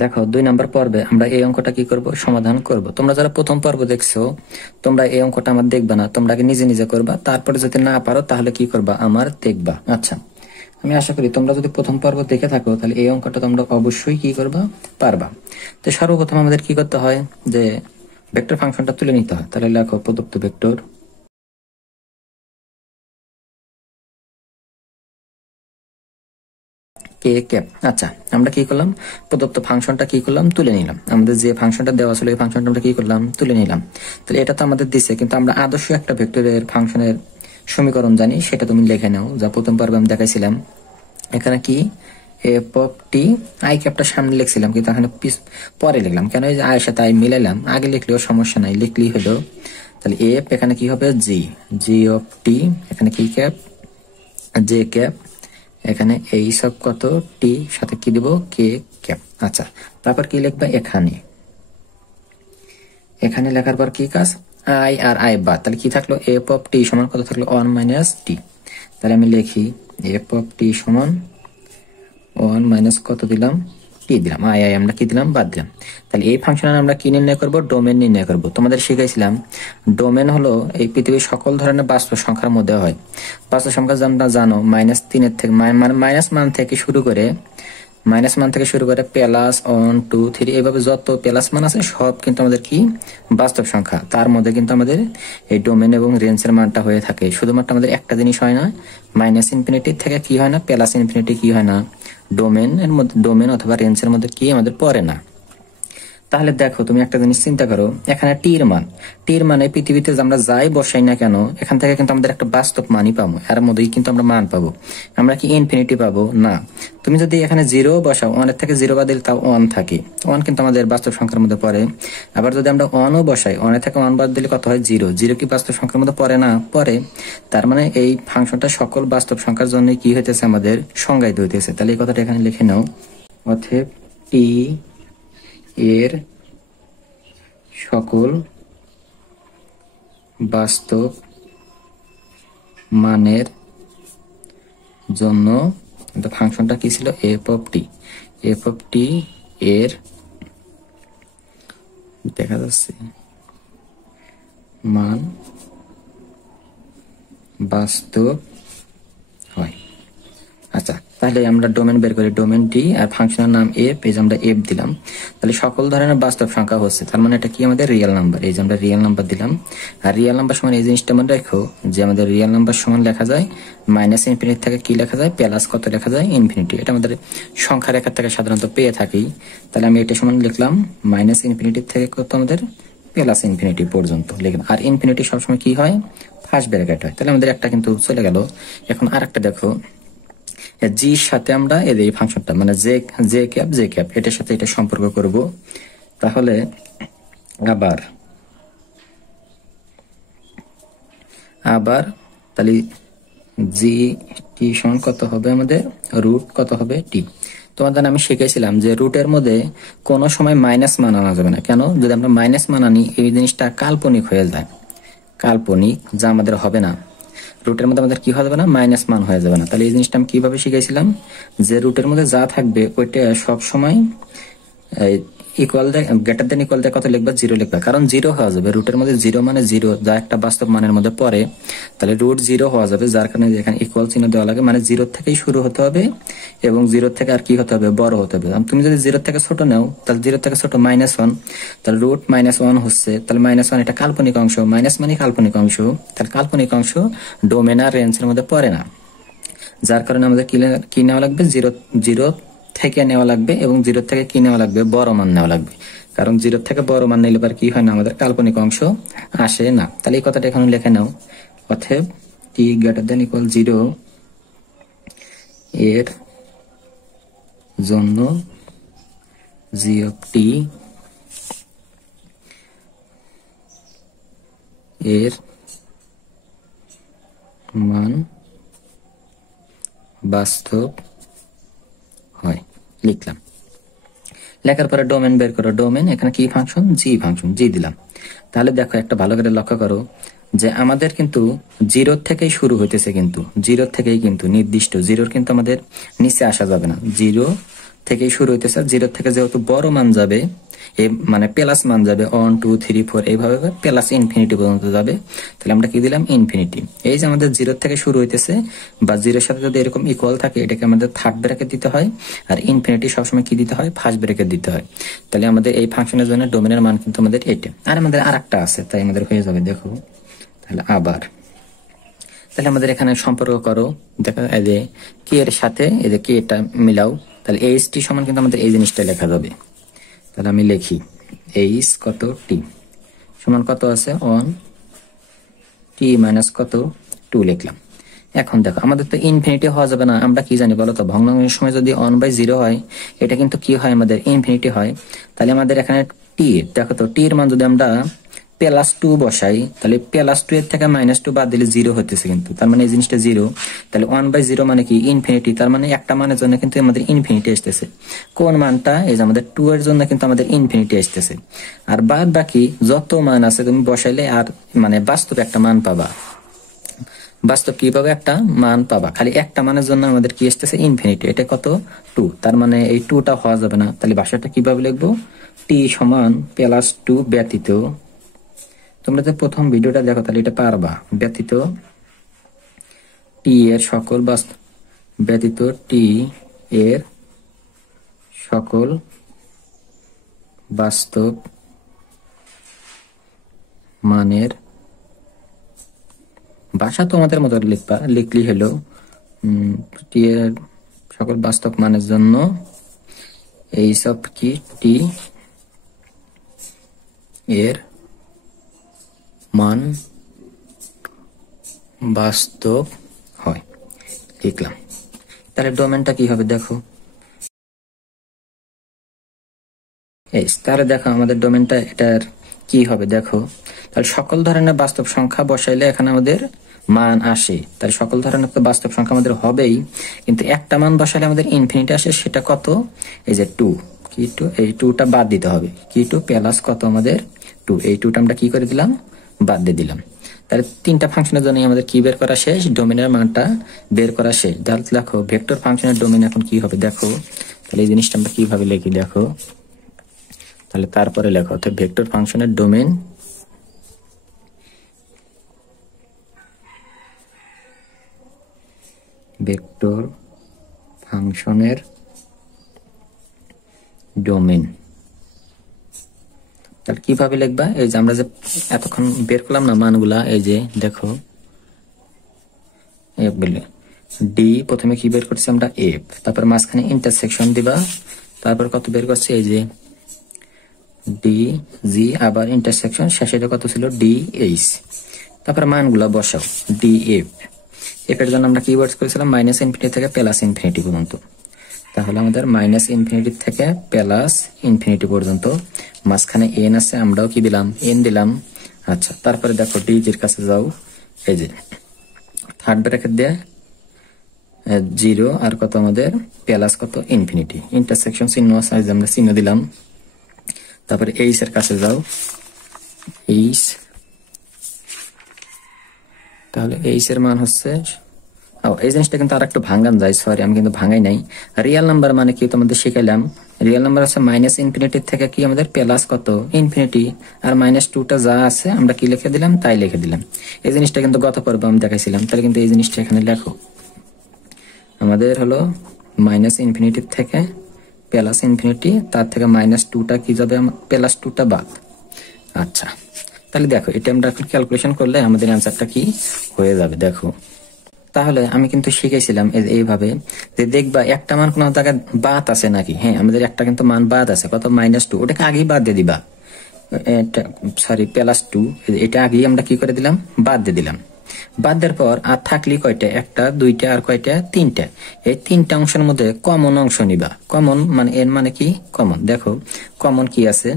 দেখো 2 নাম্বার পর্বে আমরা এই অঙ্কটা কি করব, সমাধান করব। তোমরা যারা প্রথম পর্ব দেখছো তোমরা এই অঙ্কটা আমার দেখবা না, তোমরা আগে নিজে নিজে করবা, তারপরে যদি না পারো তাহলে কি করবা, আমার দেখবা। আচ্ছা, আমি আশা করি তোমরা যদি প্রথম পর্ব দেখে থাকো তাহলে এই অঙ্কটা তোমরা অবশ্যই কি করবা, পারবা। তো সর্বপ্রথম আমাদের কি করতে হয়, যে ভেক্টর ফাংশনটা তুলে নিতে হয়। তাহলে লেখো প্রদত্ত ভেক্টর কে ক্যাপ। আচ্ছা, আমরা কি করলাম, প্রদত্ত ফাংশনটা কি করলাম, তুলে নিলাম। আমাদের যে ফাংশনটা দেওয়া ছিল এই ফাংশনটা আমরা কি করলাম, তুলে নিলাম। তাহলে এটা তো আমাদের দিছে, কিন্তু আমরা আদর্শ একটা ভেক্টরের ফাংশনের সমীকরণ জানি, সেটা তুমি লিখে নাও, যা প্রথম পর্বে আমি দেখাইছিলাম। এখানে কি এফ অফ টি, আই ক্যাপটা সামনে লিখছিলাম কিন্তু এখানে পরে লিখলাম, কেন এই যে আয়ের সাথে আই মিলাইলাম, আগে লিখলেও সমস্যা নাই, লিখলেই হলো। তাহলে এফ এখানে কি হবে, জি, জি অফ টি, এখানে কি ক্যাপ, জে ক্যাপ, এখানে এই সব কত টি, সাথে কি দিব, কে ক্যাপ। আচ্ছা, তারপর কি লিখবা, এখানে এখানে লেখার পর কি কাজ, আই আর আই বাদ, তাহলে কি থাকলো, এফ অফ টি সমান কত থাকলো, 1 মাইনাস টি। তাহলে আমি লিখি এফ অফ টি সমান 1 মাইনাস কত দিলাম, টি দিলাম, আই আই আমরা কি দিলাম, বাদ দিলাম। তাহলে এই ফাংশনে আমরা কি নির্ণয় করব, ডোমেন নির্ণয় করব। তোমাদের শিখাইছিলাম ডোমেন হলো এই পৃথিবীর সকল ধরনের বাস্তব সংখ্যার মধ্যে হয়। বাস্তব সংখ্যা তোমরা জানো -3 থেকে মাইনাস মান থেকে শুরু করে প্লাস 1 2 3 এইভাবে যত প্লাস মান আছে সব কিন্তু আমাদের কি বাস্তব সংখ্যা। তার মধ্যে কিন্তু আমাদের এই ডোমেন এবং রেঞ্জের মানটা হয়ে থাকে। শুধুমাত্র আমাদের একটা জিনিস হয় না, -ইনফিনিটি থেকে কি হয় না, +ইনফিনিটি কি হয় না, ডোমেন এর মধ্যে, ডোমেন অথবা রেঞ্জের মধ্যে কি আমাদের পড়ে না। তাহলে দেখো তুমি একটা জিনিস চিন্তা করো, এখানে টির মানে পৃথিবীতে আমরা যাই বসাই না কেন এখান থেকে কিন্তু আমাদের একটা বাস্তব মানই পাবো, এর মধ্যেই কিন্তু আমরা মান পাবো। আমরা কি ইনফিনিটি পাবো না। তুমি যদি এখানে 0 বসাও, 1 এর থেকে 0 বাদ দিলে তাও 1 থাকে, 1 কিন্তু আমাদের বাস্তব সংখ্যার মধ্যে পড়ে। আবার যদি আমরা 1 ও বসাই, 1 এর থেকে 1 বাদ দিলে কত হয়, 0, 0 কি বাস্তব সংখ্যার মধ্যে পড়ে না, পড়ে। তার মানে এই ফাংশনটা সকল বাস্তব সংখ্যার জন্য কি হইতেছে, আমাদের সংজ্ঞায়িত হইতেছে। তাহলে এই কথাটা এখানে লিখে নাও, অতএব টি এর সকল বাস্তব মানের জন্য ফাংশনটা কি ছিল, এফ অফ টি এর দেখা যাচ্ছে মান বাস্তব হয়। আচ্ছা, তাহলে আমরা ডোমেন বের করি, ডোমেন টি আর ফাংশনের নাম এফ, এই যে আমরা এফ দিলাম। তাহলে সকল ধরনের বাস্তব সংখ্যা হচ্ছে, তার মানে এটা কি আমাদের রিয়েল নাম্বার, এই যে আমরা রিয়েল নাম্বার দিলাম। আর রিয়েল নাম্বার সমান এই জিনিসটা মনে রাখো যে আমাদের রিয়েল নাম্বার সমান লেখা যায় -ইনফিনিটি থেকে কি লেখা যায়, প্লাস কত লেখা যায়, ইনফিনিটি। এটা আমাদের সংখ্যা রেখা থেকে সাধারণত পেয়ে থাকি। তাহলে আমি এটা সমান লিখলাম -ইনফিনিটি থেকে কত আমাদের +ইনফিনিটি পর্যন্ত লিখলাম। আর ইনফিনিটি সবসময় কি হয়, ফার্স্ট ব্র্যাকেট হয়। তাহলে আমাদের একটা কিন্তু চলে গেল। এখন আর একটা দেখো, জির সাথে আমরা এই ফাংশনটা মানে জে ক্যাপ এটার সাথে এটা সম্পর্ক করব। তাহলে আবার তাহলে জি টি সমান কত হবে, আমাদের রুট কত হবে, টি। তোমাদের আমি শিখেছিলাম যে রুটের মধ্যে কোনো সময় মাইনাস মান আনা যাবে না। কেন, যদি আমরা মাইনাস মান আনি এই জিনিসটা কাল্পনিক হয়ে যায়, কাল্পনিক, যা আমাদের হবে না। রুটের মধ্যে আমাদের কি হয়ে যাবে না, মাইনাস মান হয়ে যাবে না। তাহলে এই জিনিসটা আমি কিভাবে শিখাইছিলাম, যে রুটের মধ্যে যা থাকবে ওইটা সব সময় গ্রেটার দেন ইকুয়াল কত লিখবা, 0 লিখবা, কারণ 0 হওয়া যাবে। রুটের মধ্যে 0 মানে 0, যা একটা বাস্তব মানের মধ্যে পড়ে। তাহলে রুট 0 হওয়া যাবে, যার কারণে এখানে ইকুয়াল চিহ্ন দেওয়া লাগে, মানে 0 থেকেই শুরু হতে হবে এবং 0 থেকে আর কি হতে হবে, বড় হতে হবে। তুমি যদি 0 থেকে ছোট নাও, তাহলে 0 থেকে ছোট -1, তাহলে রুট -1 হচ্ছে, তাহলে -1 এটা কাল্পনিক অংশ, মাইনাস মানে কাল্পনিক অংশ, তাহলে কাল্পনিক অংশ ডোমেন আর রেঞ্জের মধ্যে পড়ে না। যার কারণে আমাদের কি নেওয়া লাগবে, 0 থেকে নেওয়া লাগবে এবং 0 থেকে কি নেওয়া লাগবে, বড় মান নেওয়া লাগবে। কারণ 0 থেকে বড় মান নিলে কি হয় না, আমাদের কাল্পনিক অংশ আসে না। তাহলে এই কথাটা এখানে লিখে নাও, অতএব টি গ্রেটার দেন ইকুয়াল 0 এর জন্য জি অফ টি এর মান বাস্তব হয়, লিখলাম। লেখার পরে ডোমেন বের করো, ডোমেন এখানে কি ফাংশন, জি দিলাম। তাহলে দেখো একটা ভালো করে লক্ষ্য করো যে আমাদের কিন্তু 0 থেকেই শুরু হইতেছে, কিন্তু 0 থেকেই কিন্তু নির্দিষ্ট 0 কিন্তু আমাদের নিচে আসা যাবে না, 0 থেকেই শুরু হইতেছে, 0 থেকে যেহেতু বড় মান যাবে, মানে প্লাস মান যাবে 1 2 3 4 এইভাবে প্লাস ইনফিনিটি পর্যন্ত যাবে, তাহলে আমরা কি দিলাম ইনফিনিটি। এই যে আমাদের 0 থেকে শুরু হইতেছে বা 0 সাথে যদি এরকম ইকুয়াল থাকে এটাকে আমাদের থার্ড ব্র্যাকেট দিতে হয়, আর ইনফিনিটি সবসময় কি দিতে হয়, ফার্স্ট ব্র্যাকেট দিতে হয়। তাহলে আমাদের এই ফাংশনের জন্য ডোমেনের মান কিন্তু আমাদের এটা, আর আমাদের আরেকটা আছে, তাই আমাদের হয়ে যাবে। দেখো তাহলে আবার, তাহলে আমাদের এখানে সম্পর্ক করো, দেখো এই যে কে এর সাথে এই যে কে এটা মিলাও, তাহলে এইচ টি সমান কিন্তু আমাদের এই জিনিসটা লেখা যাবে। তাহলে আমি লিখি এইচ কত টি সমান কত আছে 1 টি মাইনাস কত 2 লিখলাম। এখন দেখো আমাদের তো ইনফিনিটি হওয়া যাবে না, আমরা কি জানি বলো তো, ভগ্নাংশের সময় যদি 1/0 হয় এটা কিন্তু কি হয়, আমাদের ইনফিনিটি হয়। তাহলে আমাদের এখানে টি, দেখো তো টি এর মান যদি আমরা +2 বসাই, তাহলে +2 এর থেকে -2 বাদ দিলে 0 হতেছে, কিন্তু তার মানে এই জিনিসটা 0। তাহলে 1/0 মানে কি ইনফিনিটি, তার মানে একটা মানের জন্য কিন্তু আমাদের ইনফিনিটি আসতেছে। কোন মানটা, এই যে আমাদের 2 এর জন্য কিন্তু আমাদের ইনফিনিটি আসতেছে। আর বাদ বাকি যত মান আছে তুমি বসাইলে আর মানে বাস্তব একটা মান পাবা, বাস্তব কি পাবে, একটা মান পাবা। খালি একটা মানের জন্য আমাদের কি আসতেছে ইনফিনিটি, এটা কত 2, তার মানে এই 2টা হওয়া যাবে না। তাহলে ভাষাটা কিভাবে লিখবো, টি সমান +2 ব্যতীত, তোমরা যে প্রথম ভিডিওটা দেখো তাহলে এটা পারবা, ব্যতীত টি এর সকল ব্যতীত টি এর সকল বাস্তব মানের, ভাষা তোমাদের মতো লিখবা, লিখলি হলো টি এর সকল বাস্তব মানের জন্য এই সব কি টি এর মান বাস্তব হয়, লিখলাম। তাহলে ডোমেনটা কি হবে দেখো, তাহলে দেখো আমাদের ডোমেনটা এটার কি হবে দেখো, তাহলে সকল ধরনের বাস্তব সংখ্যা বসাইলে এখানে আমাদের মান আসে, তাহলে সকল ধরনের তো বাস্তব সংখ্যা আমাদের হবেই, কিন্তু একটা মান বসাইলে আমাদের ইনফিনিটি আসে, সেটা কত, এই যে 2, কি 2, এই 2টা বাদ দিতে হবে, কি 2 প্লাস কত আমাদের 2, এই 2টা আমরা কি করে দিলাম, বাদ দিয়ে দিলাম। তাহলে 3টা ফাংশনের জন্য আমাদের কি বের করা শেষ, ডোমেনের মানটা বের করা শেষ। তাহলে দেখো ভেক্টর ফাংশনের ডোমেন এখন কি হবে দেখো, তাহলে এই জিনিসটা আমরা কিভাবে লিখি দেখো, তাহলে তারপরে লেখো অর্থাৎ ভেক্টর ফাংশনের ডোমেন ভেক্টর ফাংশনের ডোমেন, তাহলে কিভাবে লিখবা, এই যে আমরা যে এতক্ষণ বের করলাম না মানগুলা, এই যে দেখো এফ বলে ডি, প্রথমে কি বের করছি আমরা এফ, তারপর মাঝখানে ইন্টারসেকশন দিবা, তারপর কত বের করছে এই যে ডি জি, আবার ইন্টারসেকশন, শেষে কত ছিল ডি এইচ, তারপর মানগুলা বসাও ডি এফ। এফ এর জন্য আমরা কি বের করেছিলাম -ইনফিনিটি থেকে +ইনফিনিটি পর্যন্ত, তাহলে আমাদের -ইনফিনিটি থেকে +ইনফিনিটি পর্যন্ত, মাঝখানে এন আছে, আমরাও কি দিলাম এন দিলাম। আচ্ছা তারপরে দেখো ডি জির কাছে যাও, এই যে থার্ড ব্র্যাকেট দিয়ে 0 আর কত আমাদের প্লাস কত ইনফিনিটি, ইন্টারসেকশন চিহ্ন আছে, আমরা চিহ্ন দিলাম। তারপরে এইচ এর কাছে যাও, এইচ, তাহলে এইচ এর মান হচ্ছে, এই জিনিসটা কিন্তু আর একটু ভাঙান যায়, সরি আমি কিন্তু ভাঙাই নাই। রিয়েল নাম্বার মানে কি তোমাদের শিখাইলাম, রিয়েল নাম্বার আছে -ইনফিনিটি থেকে কি আমাদের প্লাস কত ইনফিনিটি, আর -2টা যা আছে আমরা কি লিখে দিলাম তাই লিখে দিলাম। এই জিনিসটা কিন্তু গত পর্বে আমি দেখাইছিলাম, তাহলে কিন্তু এই জিনিসটা এখানে লেখো, আমাদের হলো -ইনফিনিটি থেকে +ইনফিনিটি, তার থেকে -2টা কি যাবে, +2টা বাদ। আচ্ছা তাহলে দেখো এটা আমরা এখন ক্যালকুলেশন করলে আমাদের অ্যান্সারটা কি হয়ে যাবে দেখো। তাহলে আমি কিন্তু শিখেছিলাম এইভাবে যে দেখবা একটা মান কোন জায়গায় বাদ আছে নাকি, হ্যাঁ আমাদের একটা কিন্তু মান বাদ আছে, কত -2, ওটাকে আগেই বাদ দিয়ে দিবা, সরি +2, এটা আগেই আমরা কি করে দিলাম বাদ দিয়ে দিলাম। বাদ দেওয়ার পর আর থাকলি কয়টা, একটা দুইটা আর কয়টা 3টা, এই 3টা অংশের মধ্যে কমন অংশ নিবা, কমন মানে এর মানে কি কমন, দেখো কমন কি আছে,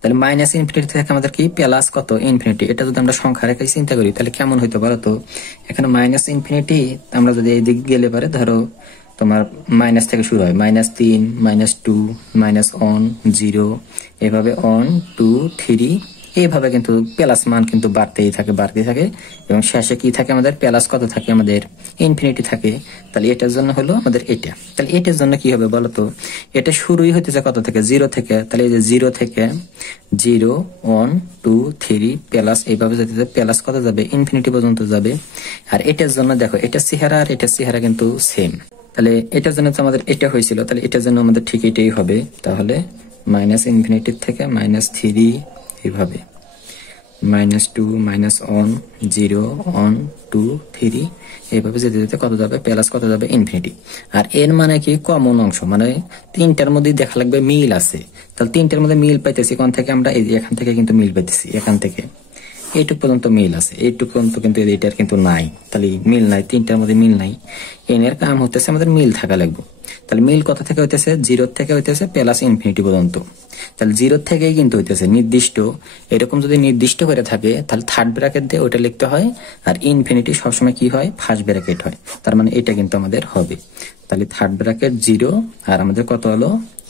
তাহলে -ইনফিনিটি থেকে আমাদের কি প্লাস কত ইনফিনিটি, এটা যদি আমরা সংখ্যা রেখে চিন্তা করি তাহলে কেমন হইতে পারে, তো এখানে -ইনফিনিটি আমরা যদি এই দিক গেলে পারে, ধরো তোমার মাইনাস থেকে শুরু হয়, -3 -2 -1 0, এভাবে 1 2 3 এইভাবে কিন্তু প্লাস মান কিন্তু বাড়তেই থাকে এবং শেষে কি থাকে আমাদের প্লাস কত থাকে আমাদের ইনফিনিটি থাকে। তাহলে এটার জন্য হলো আমাদের এটা। তাহলে এটার জন্য কি হবে বলতো, এটা শুরুই হইতেছে কত থেকে, 0 থেকে। তাহলে এই যে 0 থেকে 0 1 2 3 প্লাস এইভাবে যেতে প্লাস কত যাবে, ইনফিনিটি পর্যন্ত যাবে। আর এটার জন্য দেখো এটার চেহারা আর এটার চেহারা কিন্তু সেম। তাহলে এটার জন্য তো আমাদের এটা হয়েছিল, তাহলে এটার জন্য আমাদের ঠিক এটাই হবে। তাহলে মাইনাস ইনফিনিটির থেকে -3 এইভাবে -2 -1 0 1 2 3 এইভাবে যেতে যেতে কত যাবে, প্লাস কত যাবে, ইনফিনিটি। আর এর মানে কি, কমন অংশ, মানে তিনটার মধ্যে দেখা লাগবে মিল আছে। তাহলে তিনটার মধ্যে মিল পাইতেছি কোন থেকে আমরা, এই এখান থেকে কিন্তু মিল পাইতেছি, এখান থেকে এইটুক পর্যন্ত মিল আছে, এইটুক পর্যন্ত কিন্তু এটার কিন্তু নাই। তাহলে মিল নাই, তিনটার মধ্যে মিল নাই। এর কাম হতেছে আমাদের মিল থাকা লাগবে। তাহলে মিল কত থেকে হইতেছে, 0 থেকে হইতেছে প্লাস ইনফিনিটি পর্যন্ত। তাহলে 0 থেকেই কিন্তু হইতেছে নির্দিষ্ট। এরকম যদি নির্দিষ্ট করে থাকে তাহলে থার্ড ব্র্যাকেট দিয়ে ওটা লিখতে হয়, আর ইনফিনিটি সবসময় কি হয়, ফার্স্ট ব্র্যাকেট হয়। তার মানে এটা কিন্তু আমাদের হবে। তাহলে থার্ড ব্র্যাকেট 0 আর আমাদের কত হলো,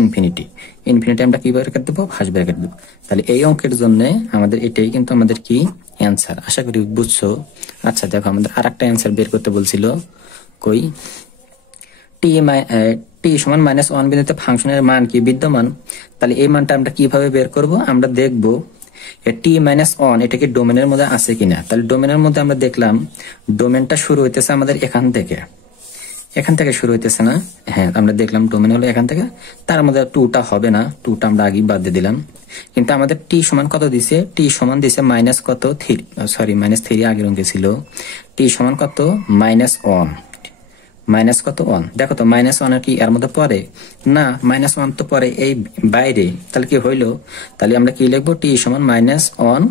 ইনফিনিটি। ইনফিনিটি আমরা কি ব্র্যাকেট দেবো, ফার্স্ট ব্র্যাকেট দেবো। তাহলে এই অঙ্কের জন্য আমাদের এটাই কিন্তু আমাদের কি অ্যান্সার। আশা করি বুঝছো। আচ্ছা দেখো, আমাদের আর একটা অ্যান্সার বের করতে বলছিল, কই টি সমান -1 বিন্দুতে ফাংশনের মান কি বিদ্যমান। তাহলে এই মানটা আমরা কিভাবে বের করব, আমরা দেখব t-1 এটা কি ডোমেনের মধ্যে আছে কিনা। তাহলে ডোমেনের মধ্যে আমরা দেখলাম ডোমেনটা শুরু হইতেছে আমাদের এখান থেকে শুরু হইতেছে না। হ্যাঁ, আমরা দেখলাম ডোমেন হলো এখান থেকে। তার মধ্যে 2টা হবে না, 2টা আমরা আগেই বাদ দিয়ে দিলাম। কিন্তু আমাদের টি সমান কত দিছে, টি সমান দিছে মাইনাস কত 3, সরি -3 আগের অঙ্কে ছিল। টি সমান কত, -1, মাইনাস কত 1। দেখো তো -1 কি এর মধ্যে পড়ে না, -1 তো পরে এই বাইরে। তাহলে কি হইলো, তাহলে আমরা কি লিখবো, টি সমান -1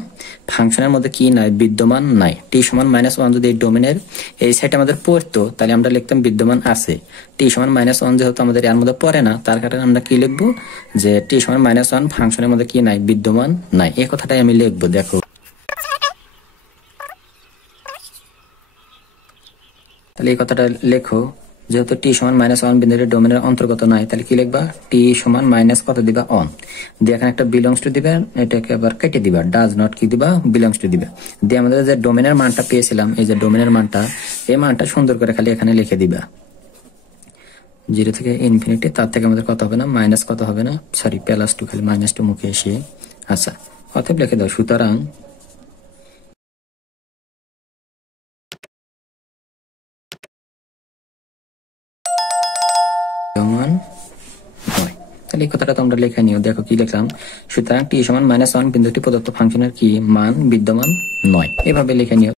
ফাংশনের মধ্যে কি নাই, বিদ্যমান নাই। টি সমান -1 যদি এই ডোমেনের এই সাইড আমাদের পড়তো তাহলে আমরা লিখতাম বিদ্যমান আছে। টি সমান -1 যেহেতু আমাদের এর মধ্যে পড়ে না, তার কারণে আমরা কি লিখবো, যে টি সমান -1 ফাংশনের মধ্যে কি নাই, বিদ্যমান নাই। এই কথাটাই আমি লিখবো। দেখো তাহলে এই কথাটা লেখো, যেহেতু টি সমান -1 বিন্দুর ডোমেনের অন্তর্গত নাই, তাহলে কি লিখবা, টি সমান মাইনাস কত দিবা, 1 দিয়ে এখানে একটা বিলংস টু দিবে, এটাকে আবার কেটে দিবা, ডাজ নট কি দিবা, বিলংস টু দিবে। দিয়ে আমাদের যে ডোমেনের মানটা পেয়েছিলাম, এই যে ডোমেনের মানটা, এই মানটা সুন্দর করে খালি এখানে লিখে দিবা, 0 থেকে ইনফিনিটি। তার থেকে আমাদের কত হবে না, মাইনাস কত হবে না, সরি +2, খালি -2 মুখে এসে। আচ্ছা অতএব লিখে দাও, সুতরাং তাহলে এই কথাটা তোমরা লেখা নিও। দেখো কি লিখলাম, সুতরাং টি সমান -1 বিন্দুটি প্রদত্ত ফাংশনের কি মান বিদ্যমান নয়, এভাবে লিখে নিও।